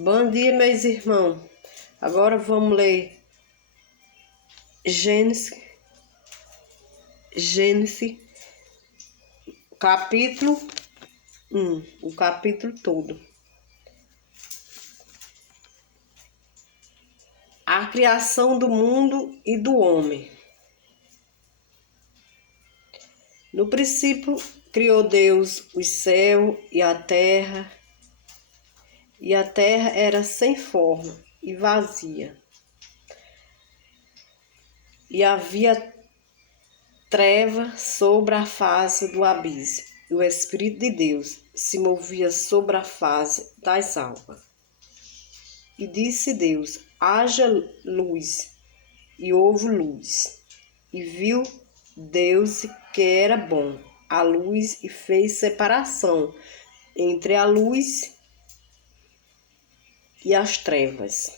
Bom dia, meus irmãos. Agora vamos ler Gênesis, capítulo 1, o capítulo todo. A criação do mundo e do homem. No princípio, criou Deus os céus e a terra era sem forma e vazia. E havia treva sobre a face do abismo, e o Espírito de Deus se movia sobre a face das águas. E disse Deus: haja luz, e houve luz. E viu Deus que era bom a luz, e fez separação entre a luz e as trevas.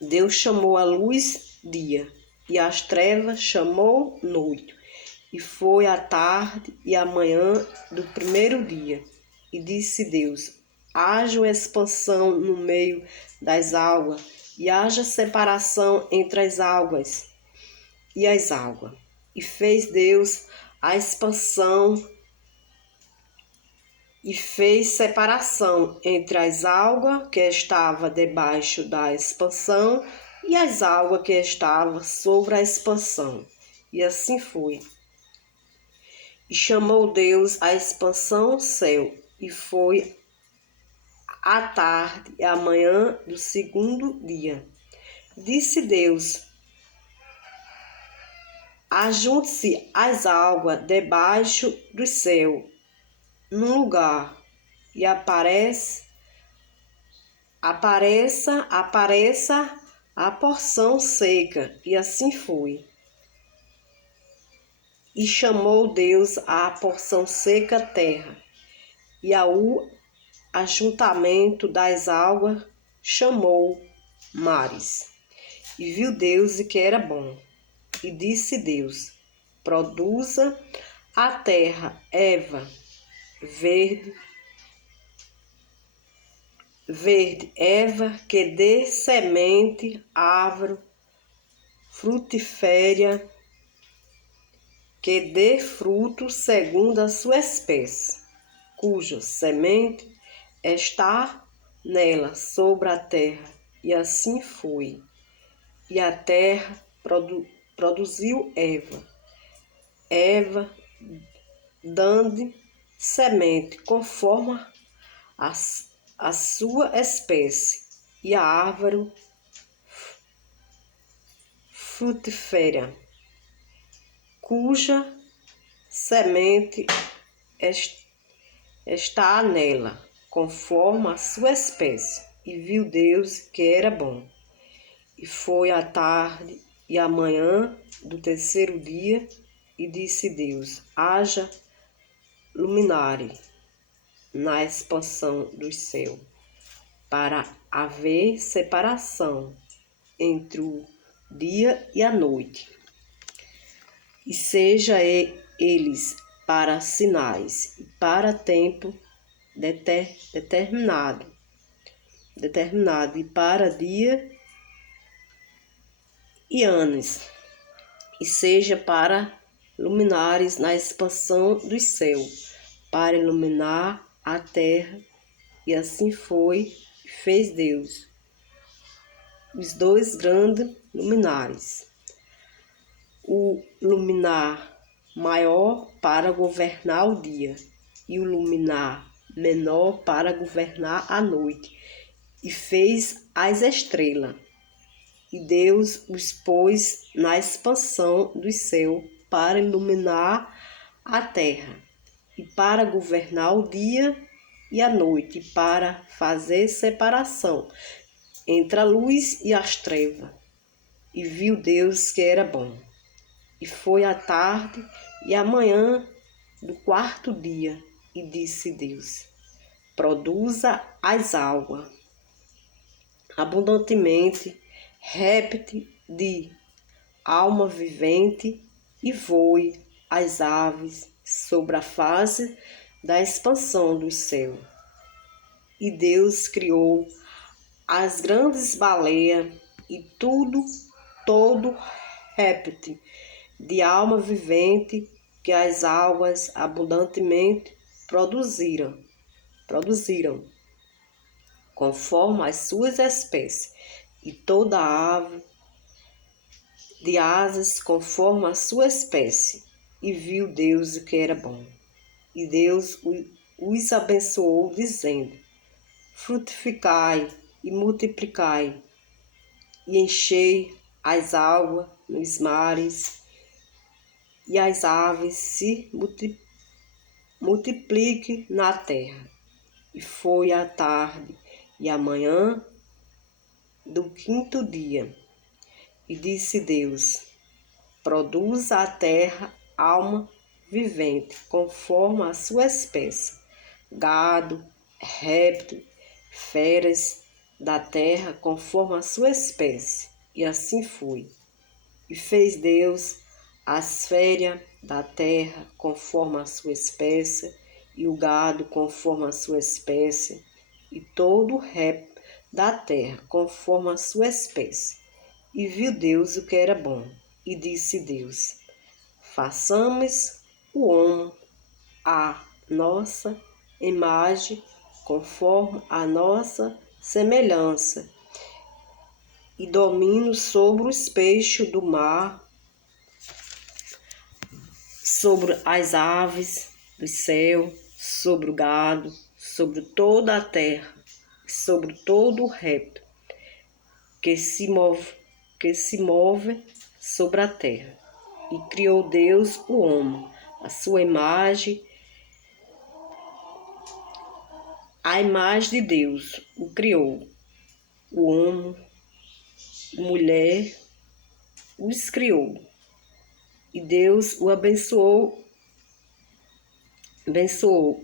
Deus chamou a luz dia, e as trevas chamou noite. E foi a tarde e a manhã do primeiro dia. E disse Deus: haja expansão no meio das águas, e haja separação entre as águas e as águas. E fez Deus a expansão e fez separação entre as águas que estavam debaixo da expansão e as águas que estavam sobre a expansão. E assim foi. E chamou Deus a expansão céu, e foi a tarde e a manhã do segundo dia. Disse Deus: ajunte-se as águas debaixo do céu num lugar, e apareça a porção seca. E assim foi. E chamou Deus a porção seca terra, e ao ajuntamento das águas chamou mares. E viu Deus que era bom. E disse Deus: produza a terra erva verde, erva que dê semente, árvore frutífera, que dê fruto segundo a sua espécie, cuja semente está nela sobre a terra. E assim foi. E a terra produziu erva dando semente conforme a sua espécie, e a árvore frutífera, cuja semente está nela, conforme a sua espécie. E viu Deus que era bom. E foi a tarde e a manhã do terceiro dia, e disse Deus: haja luminares na expansão dos céus, para haver separação entre o dia e a noite, e seja eles para sinais e para tempo determinado, e para dia e anos, e seja para luminares na expansão dos céus, para iluminar a terra. E assim foi. Fez Deus os dois grandes luminares, o luminar maior para governar o dia, e o luminar menor para governar a noite. E fez as estrelas. E Deus os pôs na expansão do céu para iluminar a terra, e para governar o dia e a noite, e para fazer separação entre a luz e as trevas. E viu Deus que era bom. E foi a tarde e a manhã do quarto dia. E disse Deus: produza as águas abundantemente, réptil de alma vivente, e voe as aves sobre a face da expansão do céu. E Deus criou as grandes baleias e todo réptil de alma vivente que as águas abundantemente produziram, conforme as suas espécies, e toda ave de asas conforme a sua espécie. E viu Deus o que era bom. E Deus os abençoou, dizendo: frutificai e multiplicai, e enchei as águas nos mares, e as aves se multipliquem na terra. E foi a tarde e a manhã do quinto dia. E disse Deus: produza a terra alma vivente, conforme a sua espécie, gado, réptil, feras da terra, conforme a sua espécie. E assim foi. E fez Deus as feras da terra, conforme a sua espécie, e o gado, conforme a sua espécie, e todo o réptil da terra, conforme a sua espécie. E viu Deus o que era bom. E disse Deus: façamos o homem à nossa imagem, conforme a nossa semelhança, e domine sobre os peixes do mar, sobre as aves do céu, sobre o gado, sobre toda a terra, sobre todo o réptil que se move sobre a terra. E criou Deus o homem, a sua imagem, a imagem de Deus o criou. O homem, mulher, os criou. E Deus o abençoou,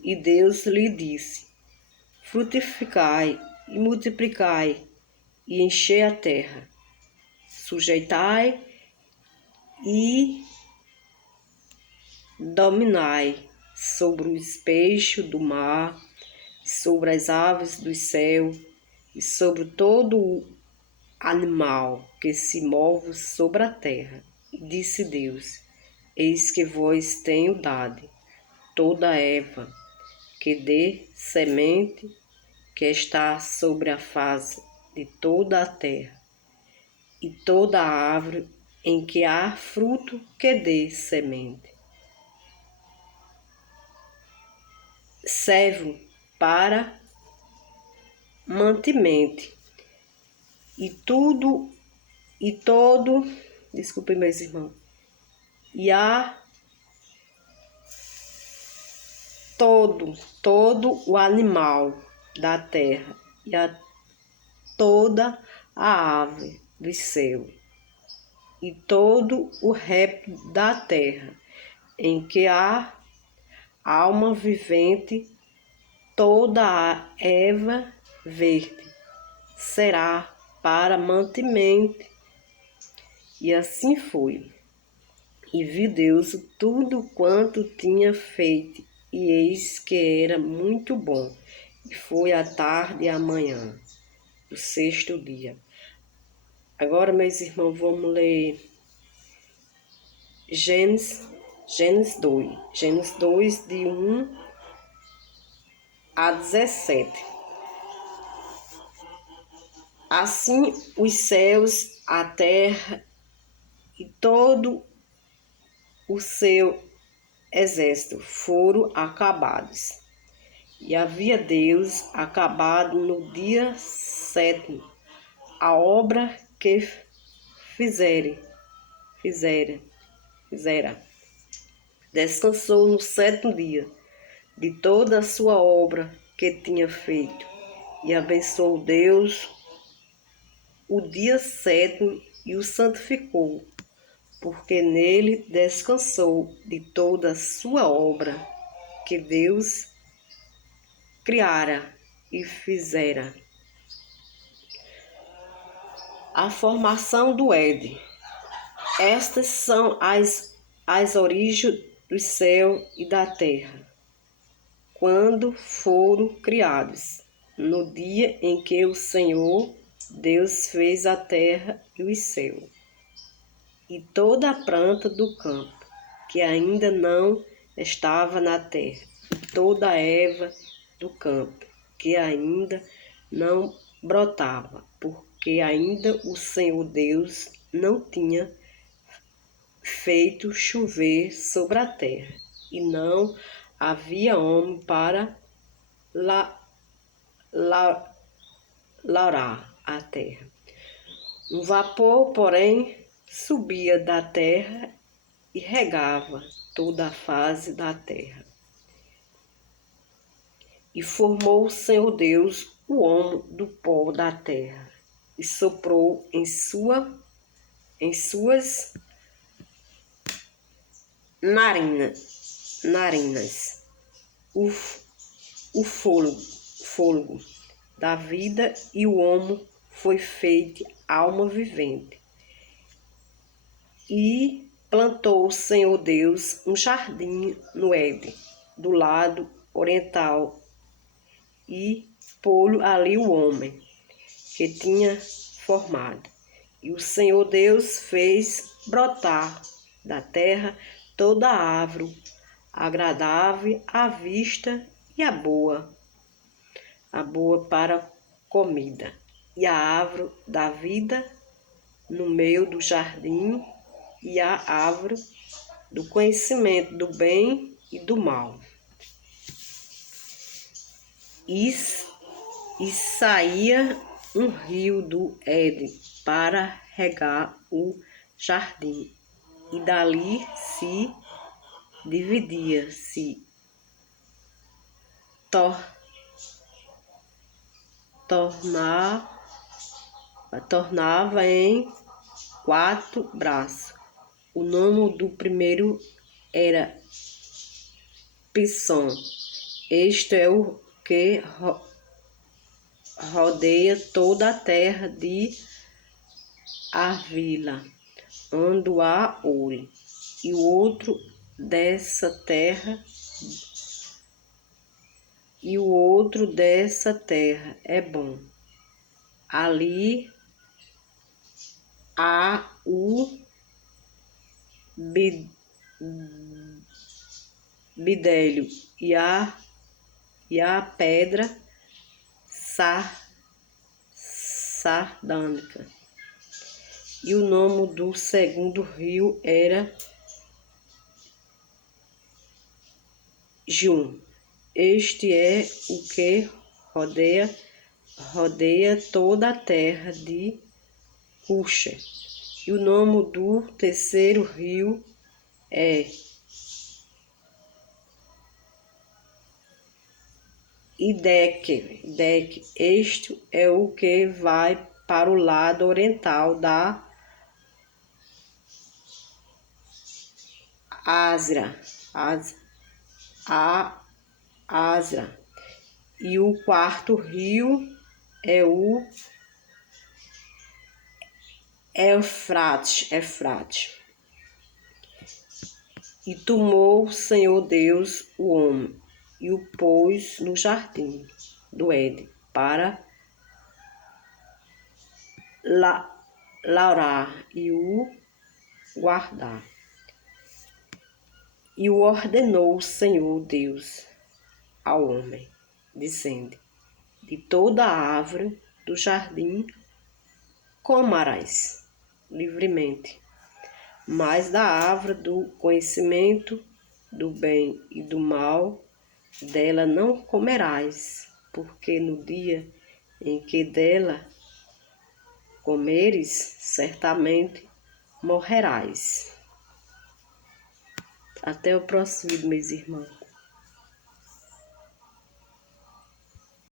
e Deus lhe disse: frutificai e multiplicai, e enchei a terra, sujeitai e dominai sobre os peixes do mar, sobre as aves do céu, e sobre todo o animal que se move sobre a terra. E disse Deus: eis que vos tenho dado toda erva que dê semente, que está sobre a face de toda a terra, e toda árvore em que há fruto que dê semente. Serve para mantimento, e todo, desculpe meus irmãos, e há todo o animal da terra, e a toda a ave do céu, e todo o réptil da terra, em que há alma vivente, toda a erva verde será para mantimento. E assim foi. E viu Deus tudo quanto tinha feito, e eis que era muito bom. E foi a tarde e a manhã do sexto dia. Agora, meus irmãos, vamos ler Gênesis 2. Gênesis 2, de 1 a 17. Assim os céus, a terra e todo o seu exército foram acabados. E havia Deus acabado no dia sétimo a obra que fizera. Descansou no sétimo dia de toda a sua obra que tinha feito. E abençoou Deus o dia sétimo e o santificou, porque nele descansou de toda a sua obra que Deus criara e fizera. A formação do Éden. Estas são as origens do céu e da terra, quando foram criados, no dia em que o Senhor Deus fez a terra e o céu, e toda a planta do campo, que ainda não estava na terra, e toda a erva do campo, que ainda não brotava, porque ainda o Senhor Deus não tinha feito chover sobre a terra, e não havia homem para laurar a terra. Um vapor, porém, subia da terra e regava toda a face da terra. E formou o Senhor Deus o homem do pó da terra, e soprou em suas narinas o fôlego da vida, e o homem foi feito alma vivente. E plantou o Senhor Deus um jardim no Éden, do lado oriental, e pô-lo ali o homem que tinha formado. E o Senhor Deus fez brotar da terra toda a árvore agradável à vista e a boa para comida, e a árvore da vida no meio do jardim, e a árvore do conhecimento do bem e do mal. E saía um rio do Éden para regar o jardim, e dali se dividia, tornava em 4 braços. O nome do primeiro era Pisson. Este é o que rodeia toda a terra de Havila, onde há ouro. E o outro dessa terra é bom. Ali há o bidélio e a pedra sardônica. E o nome do segundo rio era Jum. Este é o que rodeia toda a terra de Cuxa. E o nome do terceiro rio é Ideque. Este é o que vai para o lado oriental da Asra. E o quarto rio é o Eufrates. E tomou o Senhor Deus o homem, e o pôs no jardim do Éden, para laurar e o guardar. E o ordenou o Senhor Deus ao homem, dizendo: de toda a árvore do jardim comerás livremente, mas da árvore do conhecimento do bem e do mal, dela não comerás, porque no dia em que dela comeres, certamente morrerás. Até o próximo vídeo, meus irmãos.